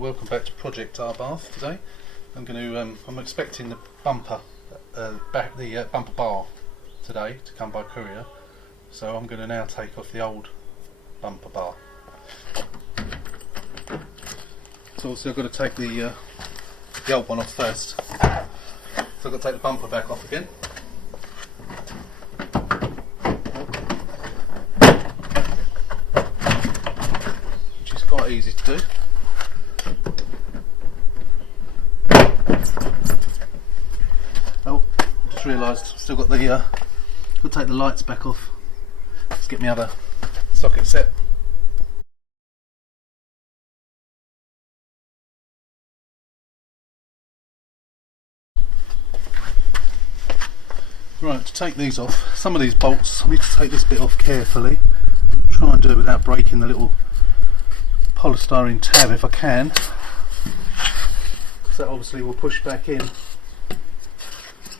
welcome back to Project Abarth today. I'm expecting the bumper, bumper bar today to come by courier. So I'm going to now take off the old bumper bar. So obviously I've got to take the old one off first. So I've got to take the bumper back off again. Which is quite easy to do. Oh, I just realised I've still got the got to take the lights back off. Let's get my other socket set. Right, to take these off, some of these bolts, I need to take this bit off carefully. I'll try and do it without breaking the little polystyrene tab if I can. Because that obviously will push back in.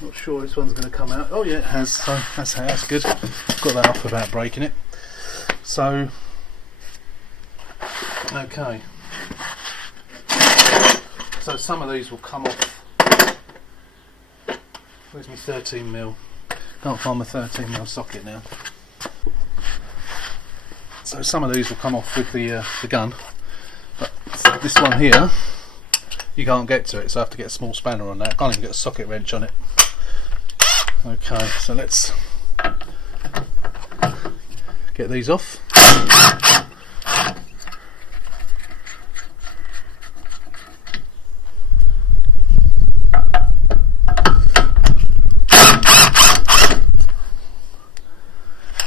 Not sure this one's going to come out. Oh yeah, it has, so that's good. Got that off without breaking it. So, okay. So some of these will come off. Where's my 13mm? Can't find my 13mm socket now. So some of these will come off with the gun, but this one here, you can't get to it, so I have to get a small spanner on that. I can't even get a socket wrench on it. Okay, so let's get these off.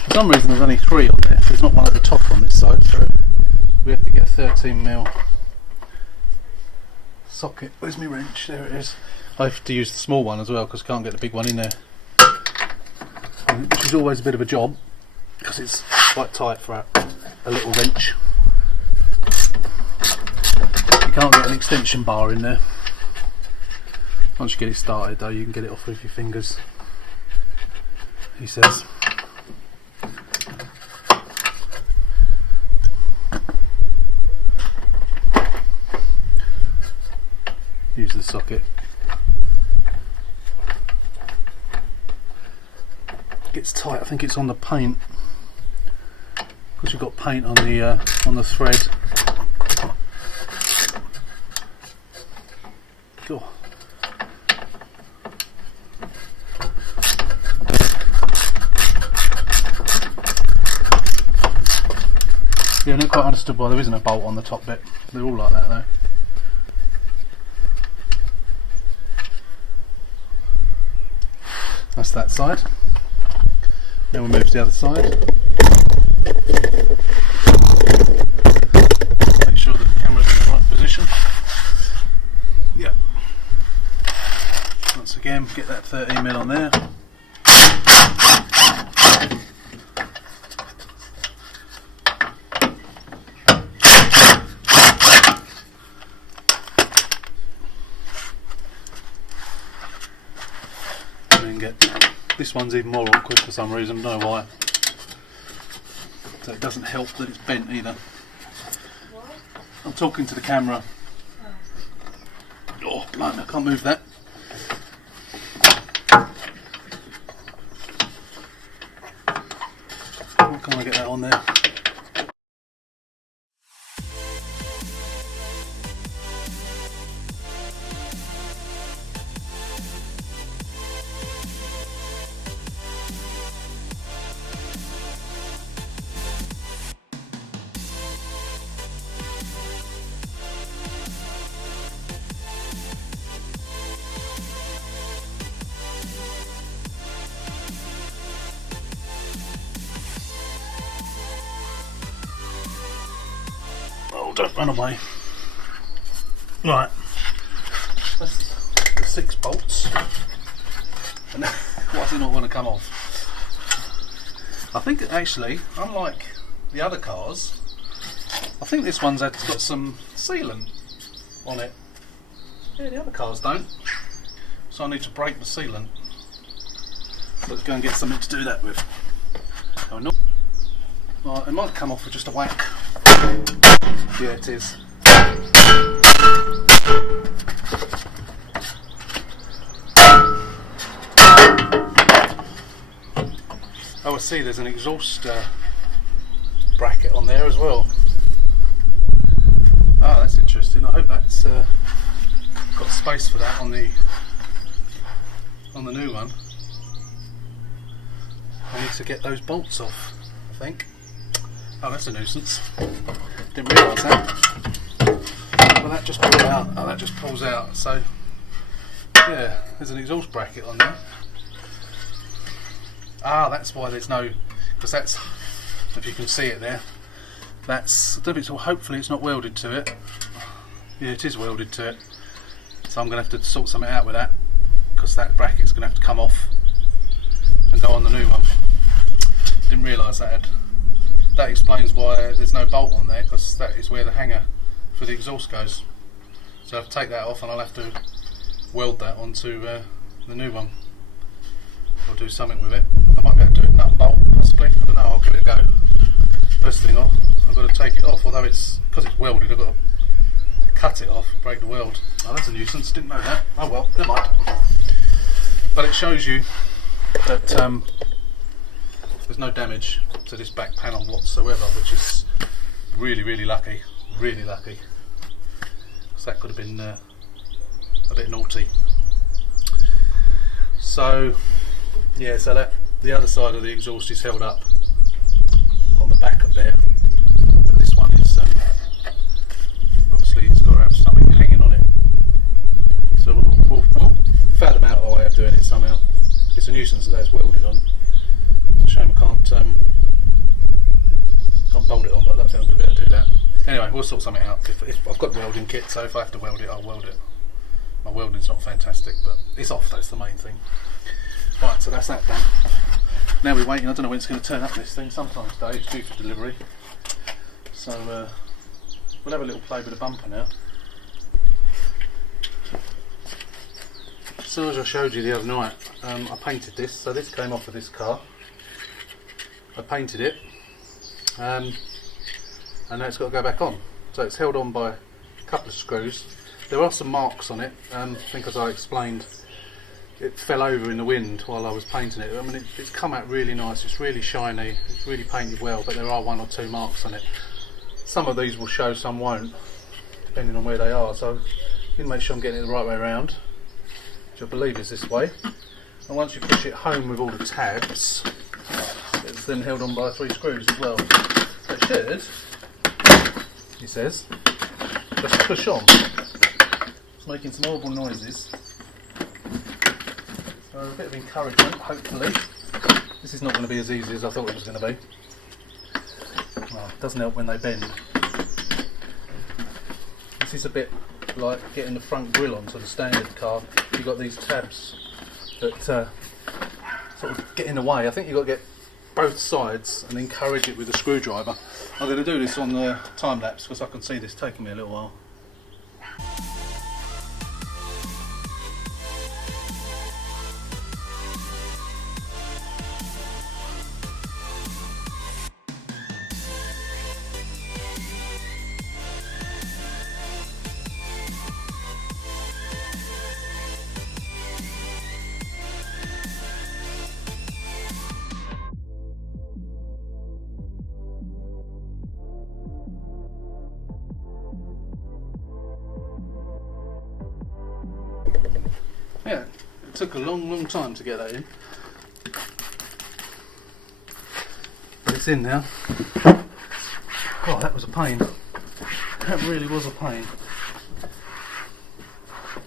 For some reason there's only 3 on there, there's not one at the top on this side, so we have to get a 13mm socket. Where's my wrench? There it is. I have to use the small one as well because I can't get the big one in there, which is always a bit of a job because it's quite tight for a little wrench. You can't get an extension bar in there. Once you get it started though, you can get it off with your fingers, he says. Use the socket. Gets tight. I think it's on the paint because you've got paint on the thread. Cool. Yeah, not quite understood why there isn't a bolt on the top bit. They're all like that though. That's that side. Then we'll move to the other side. Make sure that the camera's in the right position. Yep. Once again, get that 13mm on there. This one's even more awkward for some reason, I don't know why. So it doesn't help that it's bent either. What? I'm talking to the camera. Oh, blimey, I can't move that. Why can't I get that on there? Don't run away. Right, that's the 6 bolts. And why does it not want to come off? I think actually, unlike the other cars, I think this one's got some sealant on it. Yeah, the other cars don't. So I need to break the sealant. Let's go and get something to do that with. Oh, no. Right, it might come off with just a whack. Yeah, it is. Oh, I see there's an exhaust bracket on there as well. Oh, that's interesting. I hope that's got space for that on the new one. I need to get those bolts off, I think. Oh, that's a nuisance. Didn't realise that. Well, that just pulls out. Oh, that just pulls out. So, yeah, there's an exhaust bracket on there. Ah, that's why there's no, because that's, if you can see it there, that's, I don't know if it's, hopefully it's not welded to it. Yeah, it is welded to it. So I'm going to have to sort something out with that, because that bracket's going to have to come off and go on the new one. Didn't realise that. That explains why there's no bolt on there, because that is where the hanger for the exhaust goes. So I'll have to take that off and I'll have to weld that onto the new one. I'll do something with it. I might be able to do it nut and bolt, possibly. I don't know, I'll give it a go. First thing off, I've got to take it off, although it's, because it's welded, I've got to cut it off, break the weld. Oh, that's a nuisance, didn't know that. Oh well, never mind. But it shows you that there's no damage to this back panel whatsoever, which is really, really lucky. Really lucky. Because that could have been a bit naughty. So, yeah, so that the other side of the exhaust is held up on the back of there, but this one is obviously it's got to have something hanging on it. So we'll fathom out a way of doing it somehow. It's a nuisance that that's welded on. It's a shame I can't bolt it on, but I don't think I'm going to be able to do that. Anyway, we'll sort something out. If I've got a welding kit, so if I have to weld it, I'll weld it. My welding's not fantastic, but it's off, that's the main thing. Right, so that's that done. Now we're waiting, I don't know when it's going to turn up, this thing. Sometime today, it's due for delivery. So we'll have a little play with the bumper now. So as I showed you the other night, I painted this. So this came off of this car. I painted it. And now it's got to go back on. So it's held on by a couple of screws. There are some marks on it, I think as I explained, it fell over in the wind while I was painting it. I mean, it's come out really nice, it's really shiny, it's really painted well, but there are one or two marks on it. Some of these will show, some won't, depending on where they are, so you can make sure I'm getting it the right way around, which I believe is this way. And once you push it home with all the tabs, it's then held on by 3 screws as well. So it should, he says, just push on. It's making some horrible noises. So a bit of encouragement, hopefully. This is not going to be as easy as I thought it was going to be. Well, it doesn't help when they bend. This is a bit like getting the front grille onto the standard car. You've got these tabs that sort of get in the way. I think you've got to get both sides and encourage it with a screwdriver. I'm going to do this on the time lapse because I can see this taking me a little while. Yeah, it took a long time to get that in. But it's in now. God, that was a pain. That really was a pain.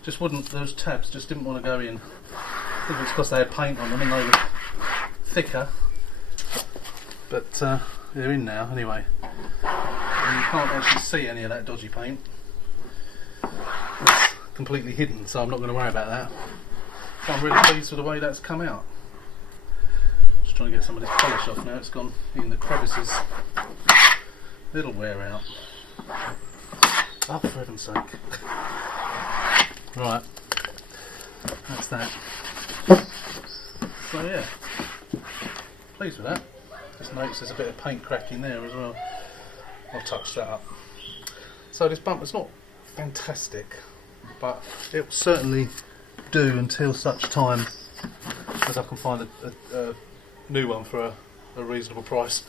Just wouldn't, those tabs just didn't want to go in. I think it's because they had paint on them and they were thicker. But they're in now anyway. And you can't actually see any of that dodgy paint. It's completely hidden, so I'm not going to worry about that. So I'm really pleased with the way that's come out. Just trying to get some of this polish off now, it's gone in the crevices. It'll wear out. Oh, for heaven's sake. Right, that's that. So yeah, pleased with that. Just notice there's a bit of paint cracking there as well. I'll touch that up. So this bumper's not fantastic, but it will certainly do until such time as I can find a new one for a reasonable price.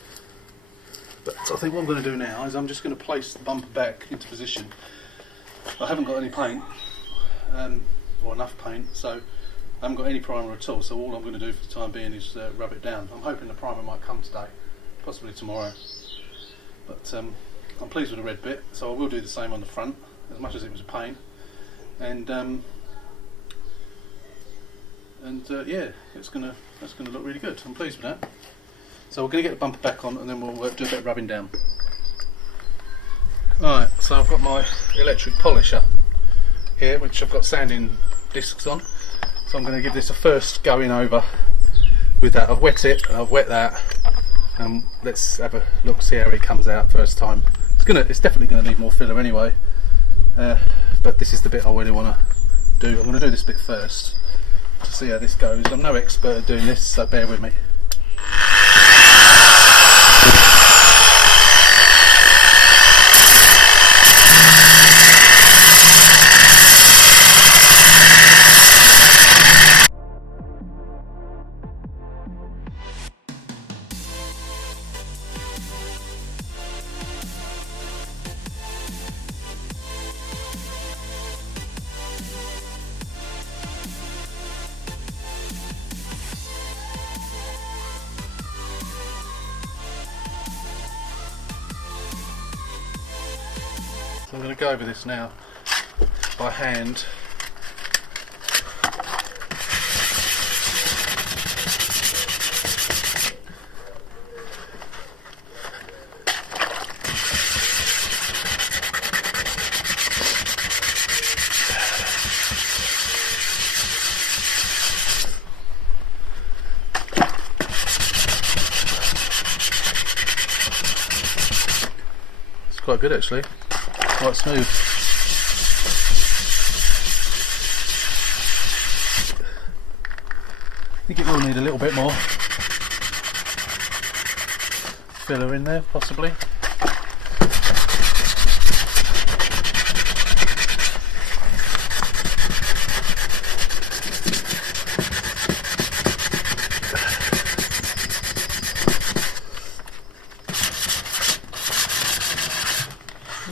But I think what I'm going to do now is I'm just going to place the bumper back into position. I haven't got any paint, or enough paint, so I haven't got any primer at all, so all I'm going to do for the time being is rub it down. I'm hoping the primer might come today, possibly tomorrow, but I'm pleased with the red bit, so I will do the same on the front, as much as it was a pain. And yeah, that's gonna look really good. I'm pleased with that. So we're going to get the bumper back on, and then we'll do a bit of rubbing down. Alright, so I've got my electric polisher here, which I've got sanding discs on. So I'm going to give this a first going over with that. I've wet it, I've wet that, and let's have a look, see how it comes out first time. It's definitely going to need more filler anyway, but this is the bit I really want to do. I'm going to do this bit first to see how this goes. I'm no expert at doing this, so bear with me. So I'm going to go over this now by hand. It's quite good actually. Quite smooth. I think it will need a little bit more filler in there, possibly.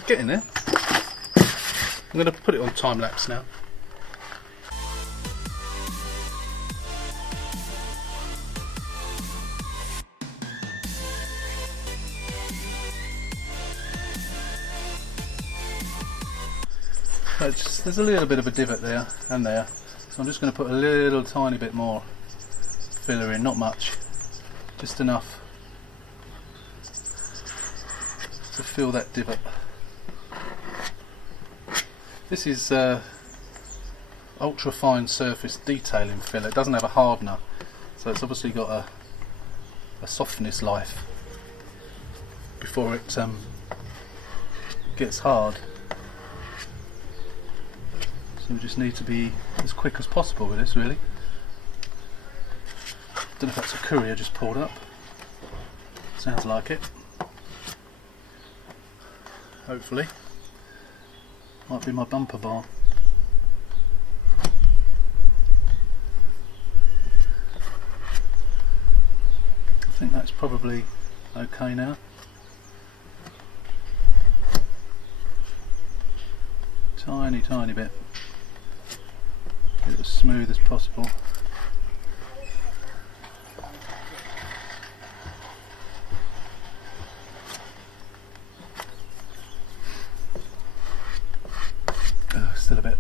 Getting there. I'm going to put it on time lapse now. There's a little bit of a divot there and there, so I'm just going to put a little tiny bit more filler in, not much, just enough to fill that divot. This is ultra fine surface detailing filler. It doesn't have a hardener, so it's obviously got a softness life before it gets hard. So we just need to be as quick as possible with this, really. Don't know if that's a courier just pulled up. Sounds like it. Hopefully. Might be my bumper bar. I think that's probably okay now. Tiny bit. Get it as smooth as possible. Still a bit.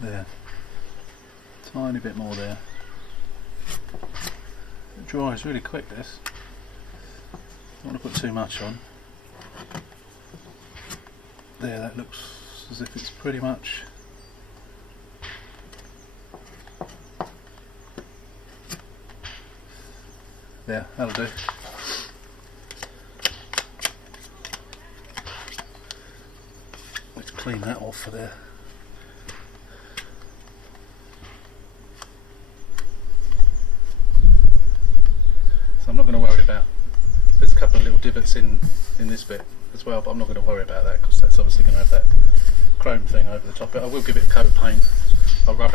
There. Tiny bit more there. It dries really quick, this. Don't want to put too much on. There, that looks as if it's pretty much there, that'll do. Let's clean that off for there. So I'm not going to worry about, a couple of little divots in this bit as well, but I'm not going to worry about that because that's obviously going to have that chrome thing over the top of it. I will give it a coat of paint. I'll rub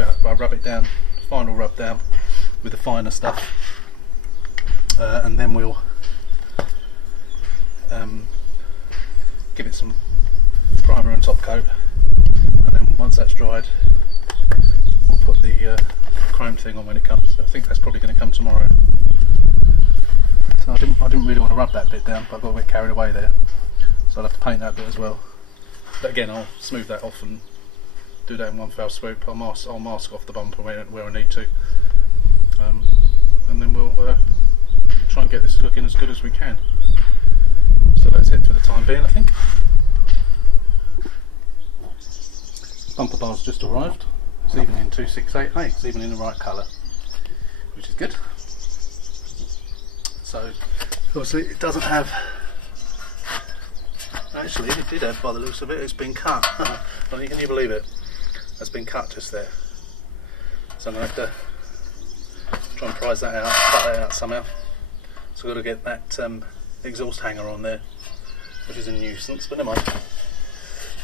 it down, final rub down with the finer stuff, and then we'll give it some primer and top coat, and then once that's dried we'll put the chrome thing on when it comes. I think that's probably going to come tomorrow. So I didn't really want to rub that bit down, but I got a bit carried away there, so I'll have to paint that bit as well. But again, I'll smooth that off and do that in one fell swoop. I'll mask off the bumper where I need to, and then we'll try and get this looking as good as we can. So that's it for the time being, I think. Bumper bar's just arrived. It's even in 2688. It's even in the right colour, which is good. So obviously it doesn't have. Actually, it did have, by the looks of it. It's been cut. Can you believe it? That's been cut just there. So I'm going to have to try and prise that out, cut that out somehow. So I've got to get that exhaust hanger on there, which is a nuisance, but never mind.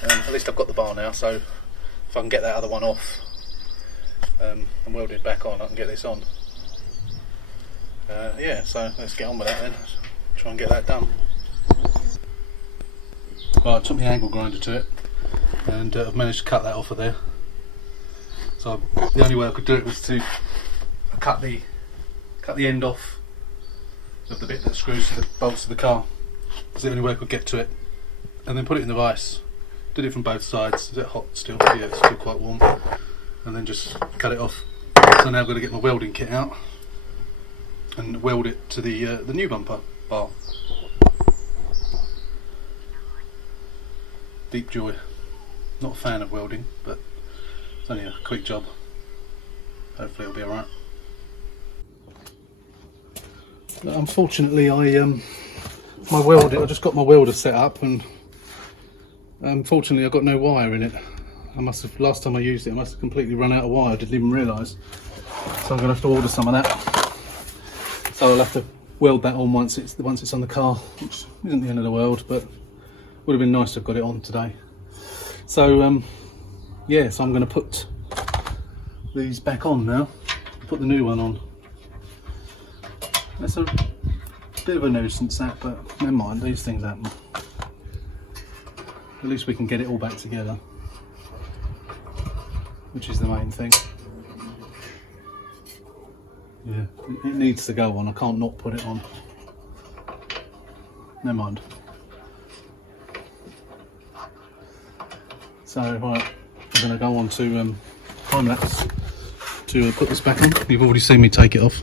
At least I've got the bar now, so if I can get that other one off and weld it back on, I can get this on. Yeah, so let's get on with that then. Try and get that done. Right, I took my angle grinder to it, and I've managed to cut that off of there. So the only way I could do it was to cut the end off of the bit that screws to the bolts of the car. It's the only way I could get to it, and then put it in the vise. Did it from both sides. Is it hot still? Yeah, it's still quite warm. And then just cut it off. So now I've got to get my welding kit out and weld it to the new bumper bar. Deep joy. Not a fan of welding, but it's only a quick job. Hopefully it'll be alright. Unfortunately, I just got my welder set up, and unfortunately I got no wire in it. Last time I used it, I must have completely run out of wire. I didn't even realise. So I'm going to have to order some of that. So I'll have to weld that on once it's on the car, which isn't the end of the world, but would have been nice to have got it on today. So yeah, so I'm going to put these back on now. Put the new one on. That's a bit of a nuisance, that, but never mind, these things happen. At least we can get it all back together, which is the main thing. Yeah, it needs to go on. I can't not put it on. Never mind. So right, I'm going to go on to time lapse to put this back on. You've already seen me take it off.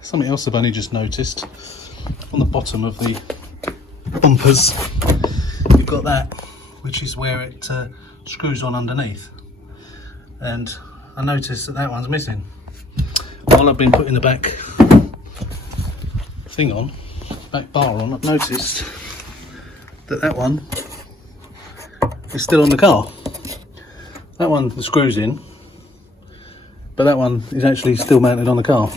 Something else I've only just noticed, on the bottom of the bumpers you've got that, which is where it screws on underneath, and I noticed that one's missing. While I've been putting the back bar on, I've noticed that one is still on the car. That one, the screws in, but that one is actually still mounted on the car.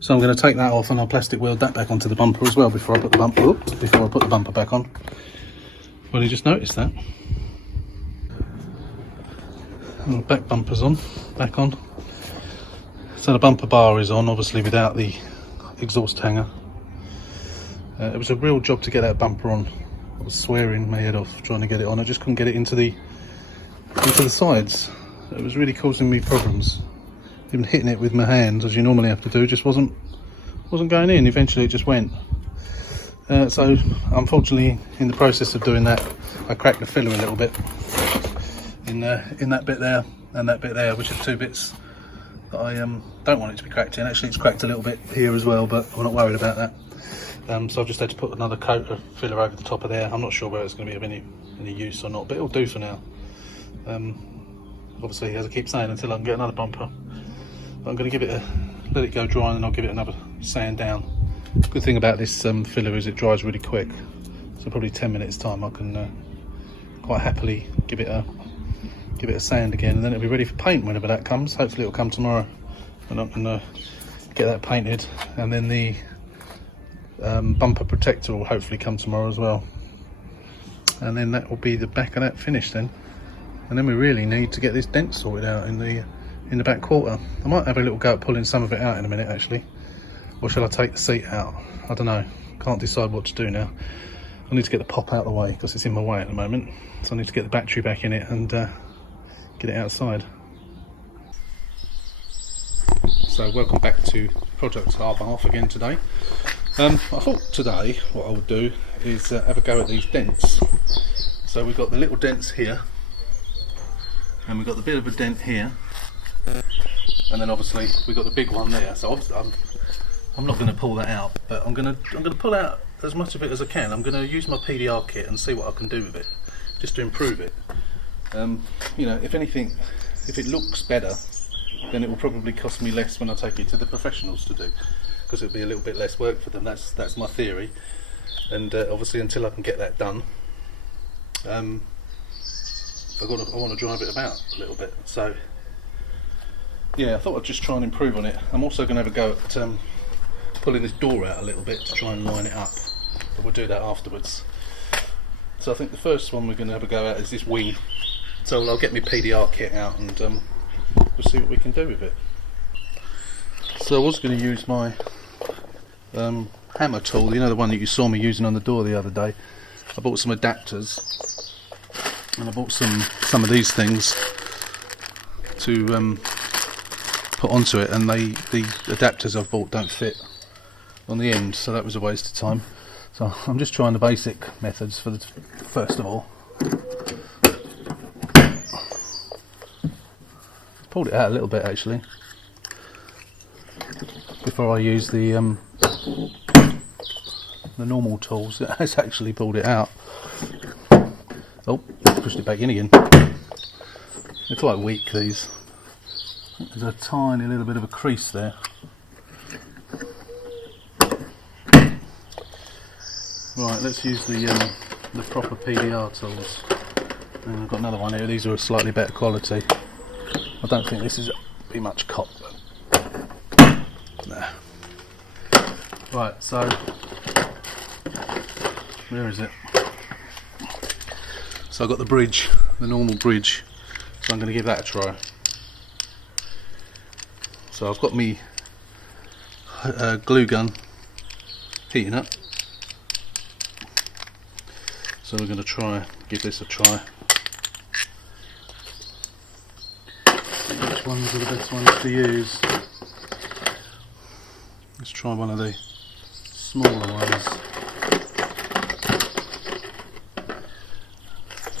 So I'm going to take that off, and I'll plastic weld that back onto the bumper as well before I put the bumper back on. Well, you just noticed that. And the back bumper's back on. So the bumper bar is on, obviously without the exhaust hanger. It was a real job to get that bumper on. I was swearing my head off trying to get it on. I just couldn't get it into the sides. It was really causing me problems. Even hitting it with my hands, as you normally have to do, just wasn't going in. Eventually it just went. So unfortunately, in the process of doing that, I cracked the filler a little bit in that bit there and that bit there, which are two bits that I don't want it to be cracked in. Actually, it's cracked a little bit here as well, but I'm not worried about that. So I've just had to put another coat of filler over the top of there. I'm not sure whether it's going to be of any use or not, but it'll do for now. Obviously, as I keep saying, until I can get another bumper. I'm going to let it go dry, and then I'll give it another sand down. Good thing about this filler is it dries really quick, So probably 10 minutes time I can quite happily give it a sand again, and then it'll be ready for paint whenever that comes. Hopefully it'll come tomorrow, and I can get that painted, and then the bumper protector will hopefully come tomorrow as well, and then that will be the back of that finished then. And then we really need to get this dent sorted out in the back quarter. I might have a little go at pulling some of it out in a minute actually, or shall I take the seat out? I don't know, can't decide what to do now. I need to get the pop out of the way because it's in my way at the moment, so I need to get the battery back in it and get it outside. So welcome back to Project Abarth again today. I thought today what I would do is have a go at these dents. So we've got the little dents here, and we've got the bit of a dent here, and then obviously we've got the big one there. So I'm not going to pull that out, but I'm going to pull out as much of it as I can. I'm going to use my PDR kit and see what I can do with it, just to improve it. You know, if anything, if it looks better, then it will probably cost me less when I take it to the professionals to do, because it'll be a little bit less work for them. That's my theory, and obviously until I can get that done, I want to drive it about a little bit. So yeah, I thought I'd just try and improve on it. I'm also going to have a go at pulling this door out a little bit to try and line it up, but we'll do that afterwards. So I think the first one we're going to have a go at is this wing. So I'll get my PDR kit out and we'll see what we can do with it. So I was going to use my hammer tool, you know, the one that you saw me using on the door the other day. I bought some adapters, and I bought some of these things to put onto it, and the adapters I've bought don't fit on the end, so that was a waste of time. So I'm just trying the basic methods for first of all. Pulled it out a little bit actually before I use the normal tools. It has actually pulled it out. Oh, pushed it back in again. They're quite weak, these. There's a tiny little bit of a crease there. Right, let's use the proper PDR tools. And I've got another one here. These are a slightly better quality. I don't think this is be much cop. Nah. Right, so where is it? So I've got the bridge, the normal bridge. So I'm going to give that a try. So I've got me glue gun heating up. So we're going to give this a try. Which ones are the best ones to use? Let's try one of the smaller ones.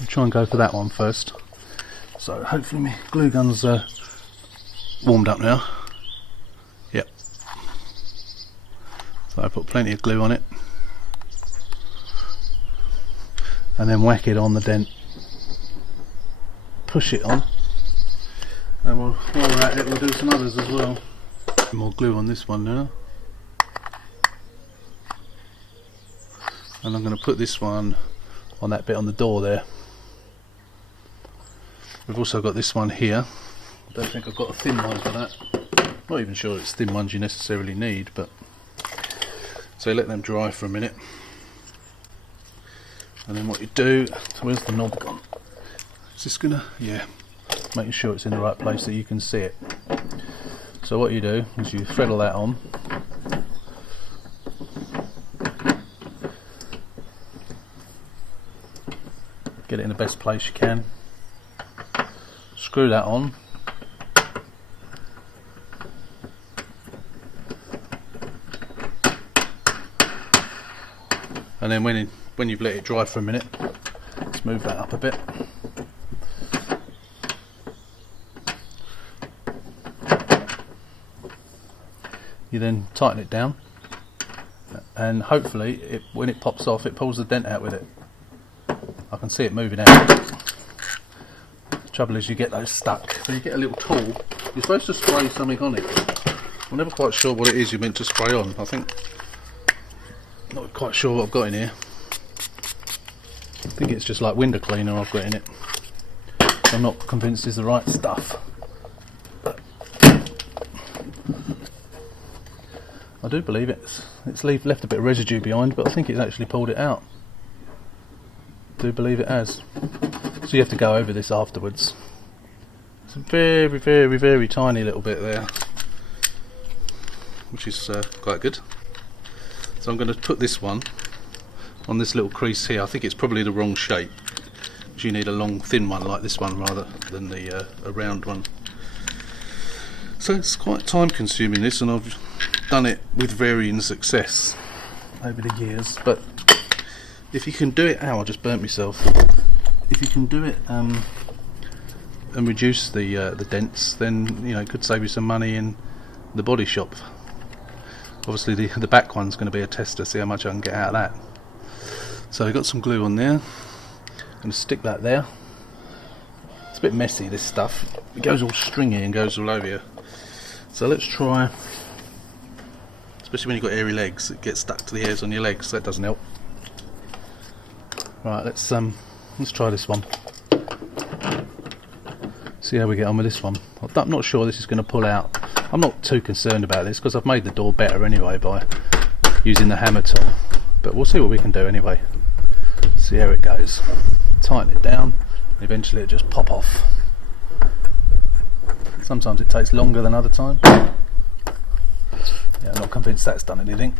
I'll try and go for that one first. So hopefully my glue gun's warmed up now. Yep. So I put plenty of glue on it, and then whack it on the dent. Push it on, and while we're at it, we'll do some others as well. More glue on this one now, and I'm going to put this one on that bit on the door there. We've also got this one here. I don't think I've got a thin one for that. Not even sure it's thin ones you necessarily need, but so let them dry for a minute. And then what you do, so where's the knob gone? Is this gonna, yeah, making sure it's in the right place so you can see it. So what you do is you thread all that on. Get it in the best place you can. Screw that on. And then when you've let it dry for a minute, let's move that up a bit. You then tighten it down, and hopefully when it pops off, it pulls the dent out with it. I can see it moving out. The trouble is you get those stuck. So you get a little tool. You're supposed to spray something on it. I'm never quite sure what it is you're meant to spray on. I think, not quite sure what I've got in here. I think it's just like window cleaner I've got in it. I'm not convinced it's the right stuff. But I do believe it's left a bit of residue behind, but I think it's actually pulled it out. I do believe it has. So you have to go over this afterwards. It's a very, very, very tiny little bit there, which is quite good. So I'm going to put this one on this little crease here. I think it's probably the wrong shape. You need a long, thin one like this one rather than a round one. So it's quite time consuming this, and I've done it with varying success over the years. But if you can do it, I just burnt myself. If you can do it and reduce the dents, then it could save you some money in the body shop. Obviously the back one's going to be a test to see how much I can get out of that. So I've got some glue on there. I'm going to stick that there. It's a bit messy, this stuff. It goes all stringy and goes all over you. So let's try, especially when you've got airy legs, it gets stuck to the hairs on your legs, so that doesn't help. Right, let's try this one. See how we get on with this one. I'm not sure this is going to pull out. I'm not too concerned about this because I've made the door better anyway by using the hammer tool. But we'll see what we can do anyway. See how it goes. Tighten it down, and eventually it just pop off. Sometimes it takes longer than other times. Yeah, I'm not convinced that's done anything.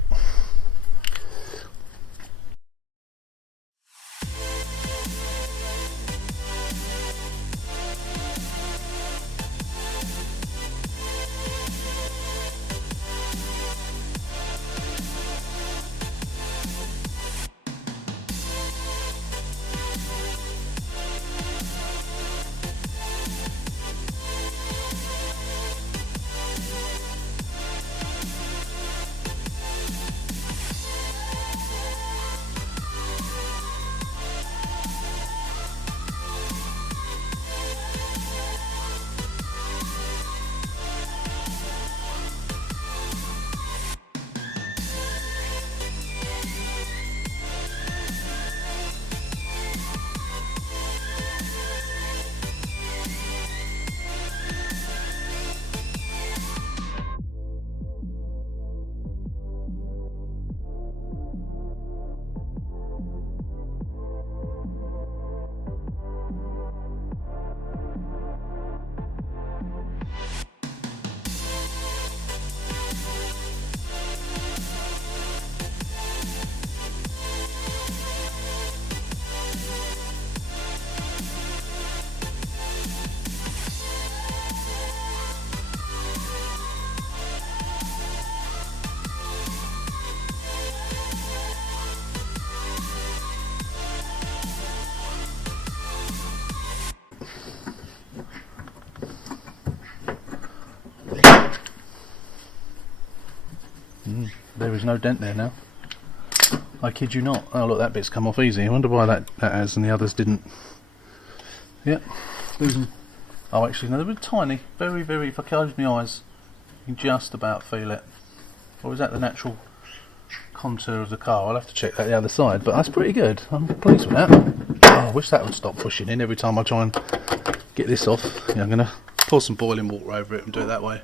There is no dent there now. I kid you not. Oh look, that bit's come off easy. I wonder why that has and the others didn't. Yep. Oh actually no, they were tiny. Very, very, if I close my eyes you can just about feel it. Or is that the natural contour of the car? I'll have to check that the other side, but that's pretty good. I'm pleased with that. Oh, I wish that would stop pushing in every time I try and get this off. Yeah, I'm going to pour some boiling water over it and do it that way.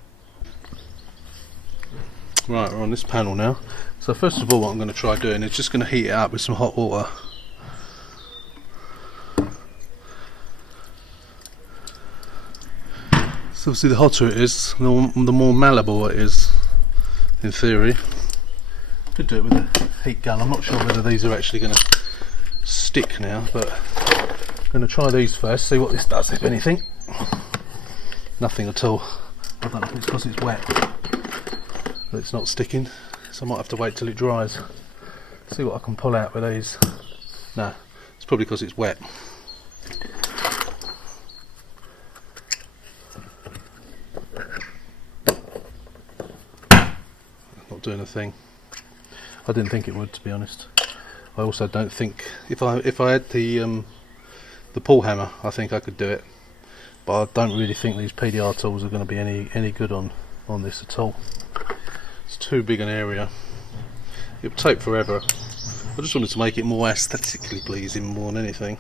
Right, we're on this panel now. So first of all what I'm going to try doing is just going to heat it up with some hot water. So obviously the hotter it is, the more malleable it is, in theory. Could do it with a heat gun. I'm not sure whether these are actually going to stick now, but I'm going to try these first, see what this does, if anything. Nothing at all. I don't know if it's because it's wet that it's not sticking, so I might have to wait till it dries. See what I can pull out with these. No, it's probably because it's wet. Not doing a thing. I didn't think it would, to be honest. I also don't think if I had the pull hammer, I think I could do it. But I don't really think these PDR tools are going to be any good on this at all. It's too big an area. It would take forever I just wanted to make it more aesthetically pleasing more than anything.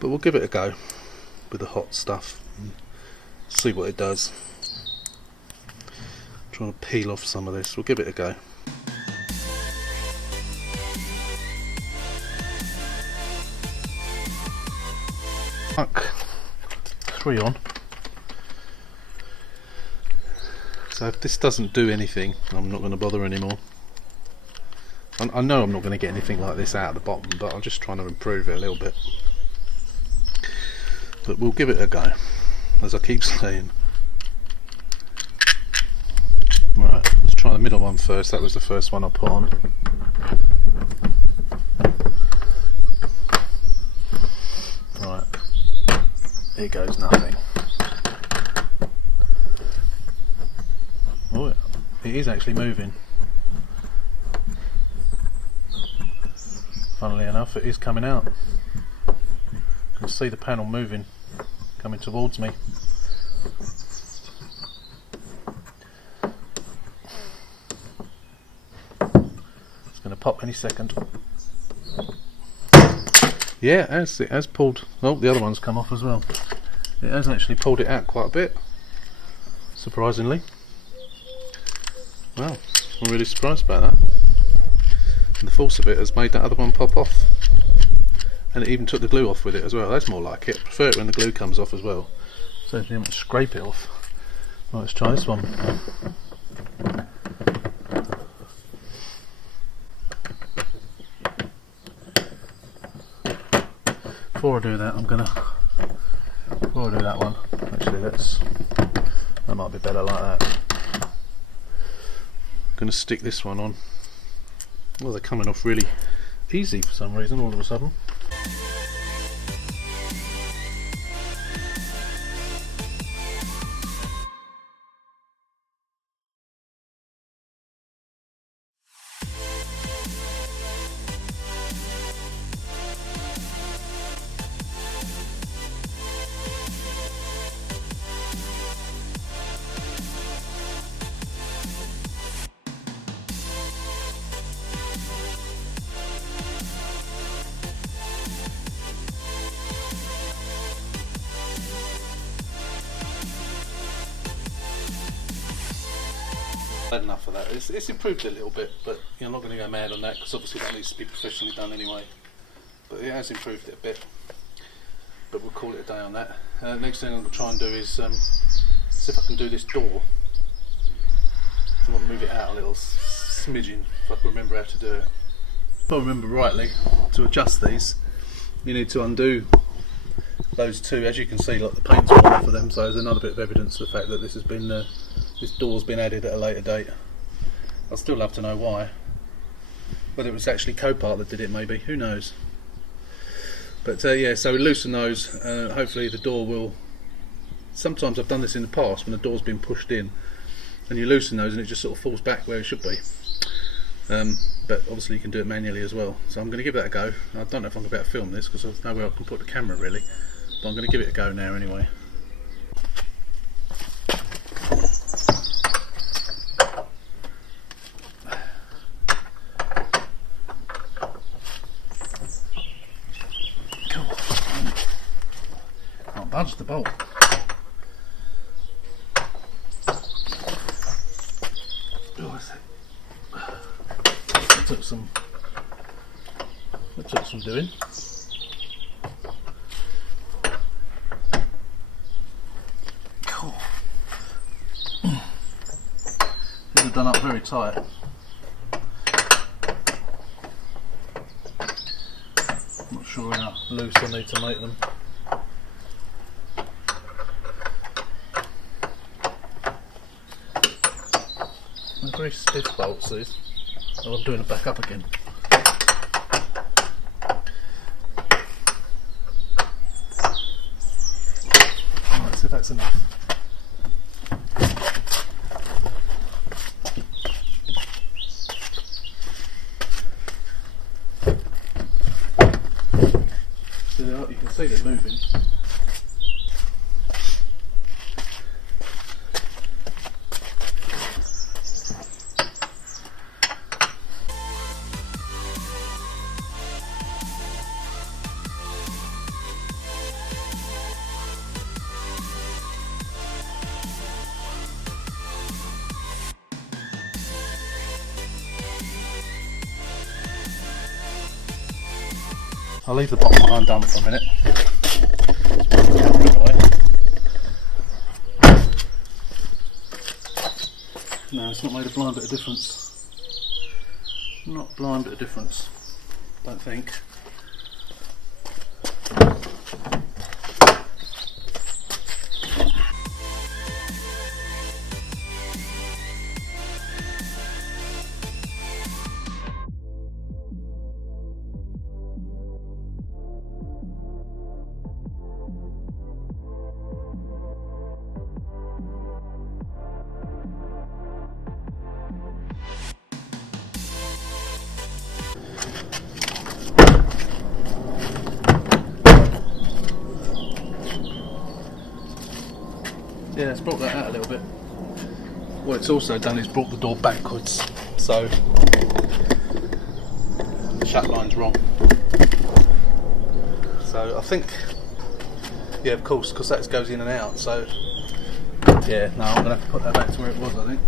But we'll give it a go with the hot stuff and see what it does. I'm trying to peel off some of this, we'll give it a go. Fuck. 3 on. So if this doesn't do anything, I'm not going to bother anymore. I know I'm not going to get anything like this out of the bottom, but I'm just trying to improve it a little bit. But we'll give it a go, as I keep saying. Right, let's try the middle one first. That was the first one I put on. Right, here goes nothing. Oh, it is actually moving. Funnily enough, it is coming out. You can see the panel moving, coming towards me. It's going to pop any second. Yeah, it has pulled. Oh, the other one's come off as well. It has actually pulled it out quite a bit, surprisingly. Well, I'm really surprised about that. And the force of it has made that other one pop off. And it even took the glue off with it as well. That's more like it. I prefer it when the glue comes off as well. So if you don't scrape it off. Right, let's try this one. Before I do that, before I do that one, actually that might be better like that. I'm going to stick this one on. Well, they're coming off really easy for some reason all of a sudden. Had enough of that. It's improved a little bit, but I'm not going to go mad on that because obviously that needs to be professionally done anyway. But it has improved it a bit. But we'll call it a day on that. Next thing I'm going to try and do is see if I can do this door. So I'll move it out a little smidgen if I can remember how to do it. If I remember rightly, to adjust these, you need to undo those two. As you can see, like the paint's worn off of them, so there's another bit of evidence of the fact that this has been this door's been added at a later date. I'd still love to know why. Whether it was actually Copart that did it, maybe, who knows. But yeah, so we loosen those. Hopefully the door will. Sometimes I've done this in the past when the door's been pushed in, and you loosen those and it just sort of falls back where it should be. But obviously you can do it manually as well. So I'm going to give that a go. I don't know if I'm going to be able to film this because there's nowhere I can put the camera really. But I'm going to give it a go now anyway. Can't budge the bolt. That took some doing. Cool. These are done up very tight. Not sure how loose I need to make them. They're very stiff bolts these. Oh, I'm doing it back up again. Let's see if that's enough. So you can see they're moving. I'll leave the bottom one undone for a minute. Let's move the camera away. No, it's not made a blind bit of difference. Not a blind bit of difference, don't think. Yeah, it's brought that out a little bit. What it's also done is brought the door backwards, so the shut line's wrong. So I think, yeah, of course, because that goes in and out. So yeah, no, I'm gonna have to put that back to where it was, I think.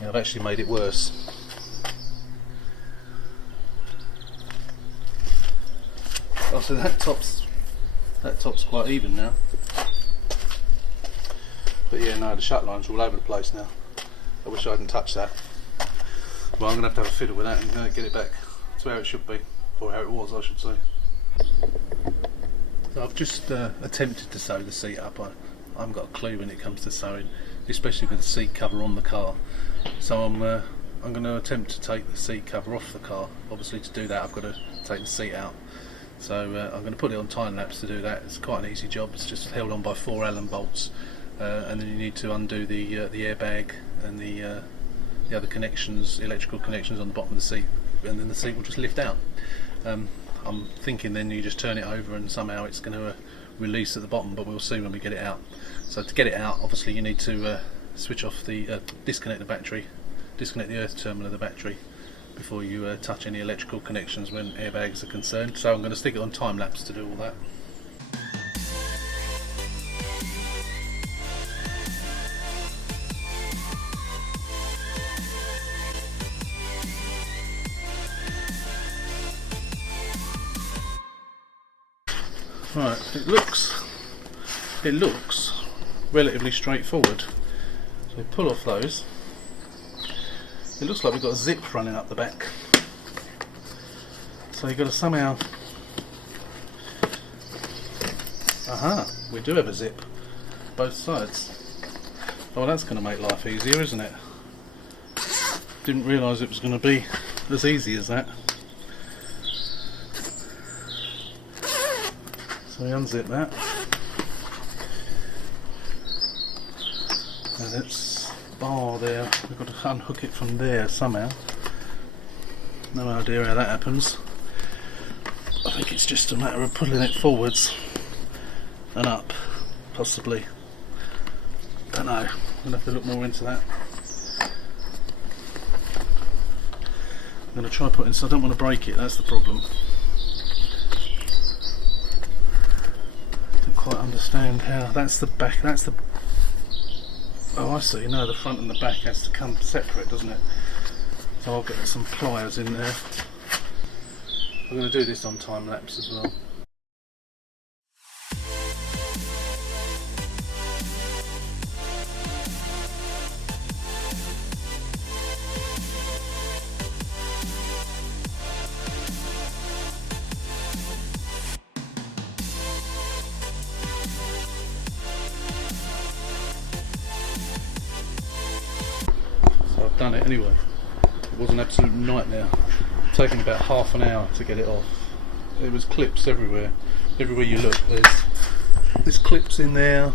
Yeah, I've actually made it worse. Oh, so that top's quite even now. But yeah, no, the shut lines are all over the place now. I wish I hadn't touched that. Well, I'm going to have a fiddle with that and get it back to where it should be, or how it was, I should say. So I've just attempted to sew the seat up. I haven't got a clue when it comes to sewing, especially with the seat cover on the car. So I'm going to attempt to take the seat cover off the car. Obviously, to do that, I've got to take the seat out. So I'm going to put it on time lapse to do that. It's quite an easy job. It's just held on by 4 Allen bolts, and then you need to undo the airbag and the other connections, electrical connections on the bottom of the seat, and then the seat will just lift out. I'm thinking then you just turn it over and somehow it's going to release at the bottom, but we'll see when we get it out. So to get it out, obviously you need to switch off the disconnect the battery, disconnect the earth terminal of the battery before you touch any electrical connections when airbags are concerned. So I'm going to stick it on time lapse to do all that. Right, it looks relatively straightforward. So we pull off those. It looks like we've got a zip running up the back. So you've got to somehow... Aha, we do have a zip, both sides. Oh, that's going to make life easier, isn't it? Didn't realise it was going to be as easy as that. So we unzip that, and it's bar there. We've got to unhook it from there somehow. No idea how that happens. I think it's just a matter of pulling it forwards and up, possibly. Don't know. I'm gonna have to look more into that. I'm gonna try putting. So I don't want to break it. That's the problem. Quite understand how that's the back, that's the, oh I see, no, the front and the back has to come separate, doesn't it? So I'll get some pliers in there. I'm going to do this on time lapse as well. Done it anyway. It was an absolute nightmare. Taking about half an hour to get it off. There was clips everywhere. Everywhere you look, there's clips in there.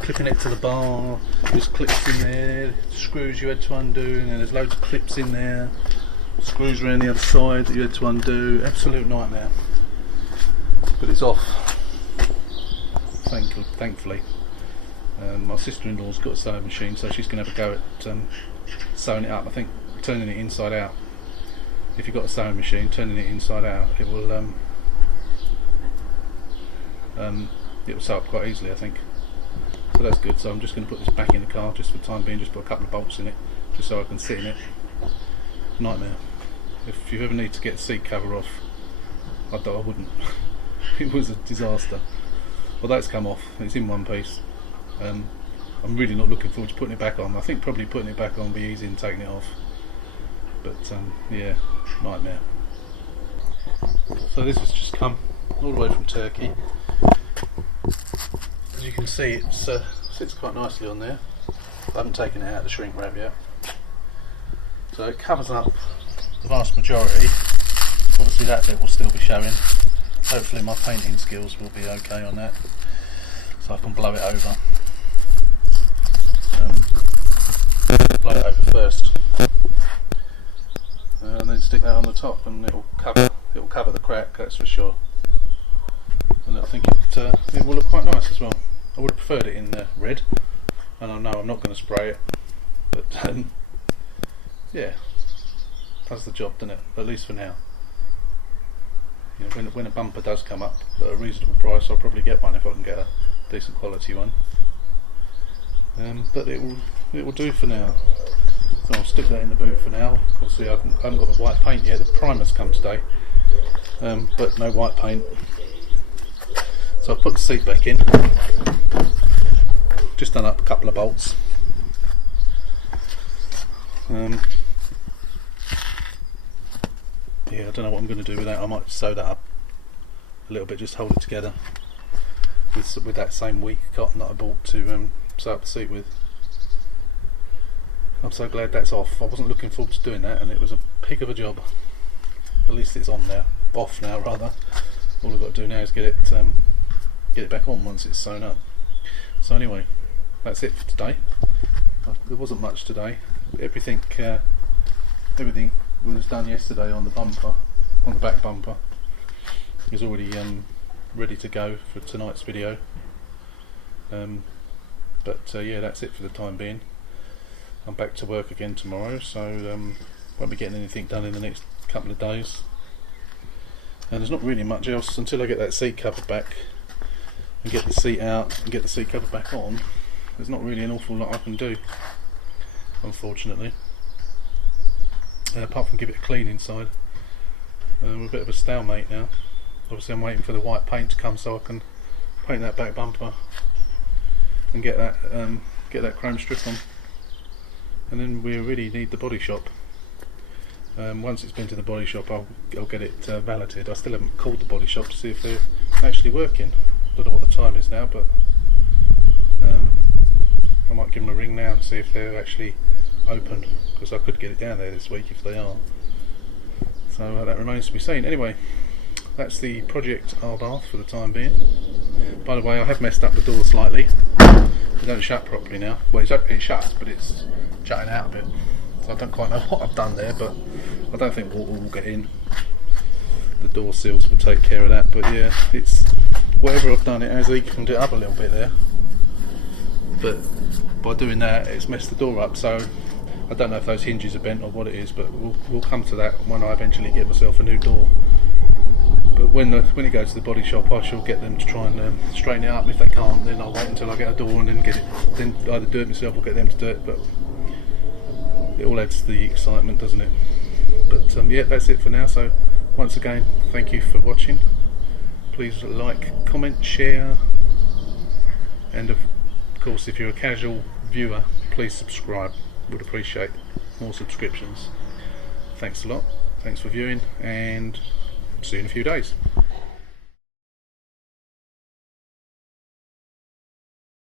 Clipping it to the bar. There's clips in there. Screws you had to undo, and then there's loads of clips in there. Screws around the other side that you had to undo. Absolute nightmare. But it's off. thankfully. My sister-in-law's got a sewing machine, so she's going to have a go at sewing it up. I think turning it inside out. If you've got a sewing machine, turning it inside out, it will sew up quite easily, I think. So that's good. So I'm just going to put this back in the car just for the time being. Just put a couple of bolts in it, just so I can sit in it. Nightmare. If you ever need to get the seat cover off, I wouldn't. It was a disaster. Well, that's come off. It's in one piece. I'm really not looking forward to putting it back on. I think probably putting it back on will be easy and taking it off. But yeah, nightmare. So this has just come all the way from Turkey. As you can see, it sits quite nicely on there. I haven't taken it out of the shrink wrap yet. So it covers up the vast majority. Obviously that bit will still be showing. Hopefully my painting skills will be okay on that, so I can blow it over. Blow it over first, and then stick that on the top, and it will cover the crack, that's for sure. And I think it will look quite nice as well. I would have preferred it in red, and I know I'm not going to spray it, but yeah, does the job, doesn't it? At least for now. You know, when a bumper does come up at a reasonable price, I'll probably get one if I can get a decent quality one. But it will do for now. So I'll stick that in the boot for now. Obviously I haven't got the white paint yet. The primer's come today, but no white paint. So I've put the seat back in. Just done up a couple of bolts. Yeah, I don't know what I'm going to do with that. I might sew that up a little bit, just hold it together with that same weak cotton that I bought to sew up the seat with. I'm so glad that's off. I wasn't looking forward to doing that, and it was a pig of a job. At least it's on now, off now rather. All I've got to do now is get it back on once it's sewn up. So anyway, that's it for today. There wasn't much today. Everything was done yesterday on the bumper, on the back bumper. It was already ready to go for tonight's video. But yeah, that's it for the time being. I'm back to work again tomorrow, so won't be getting anything done in the next couple of days. And there's not really much else until I get that seat cover back and get the seat out and get the seat cover back on. There's not really an awful lot I can do, unfortunately. Apart from give it a clean inside. We're a bit of a stalemate now. Obviously I'm waiting for the white paint to come so I can paint that back bumper and get that chrome strip on. And then we really need the body shop. Once it's been to the body shop, I'll get it valeted. I still haven't called the body shop to see if they're actually working. I don't know what the time is now, but I might give them a ring now and see if they're actually open, because I could get it down there this week if they are. So that remains to be seen. Anyway, that's the project Abarth for the time being. By the way, I have messed up the door slightly. It don't shut properly now. Well, it shuts, but it's jutting out a bit. So I don't quite know what I've done there, but I don't think water will get in. The door seals will take care of that. But yeah, it's whatever I've done, it has evened it up a little bit there. But by doing that, it's messed the door up. So I don't know if those hinges are bent or what it is, but we'll come to that when I eventually get myself a new door. But when it goes to the body shop, I shall get them to try and straighten it up. If they can't, then I'll wait until I get a door and then then either do it myself or get them to do it. But it all adds to the excitement, doesn't it? But yeah, that's it for now. So once again, thank you for watching. Please like, comment, share, and of course, if you're a casual viewer, please subscribe. Would appreciate more subscriptions. Thanks a lot. Thanks for viewing, and see you in a few days.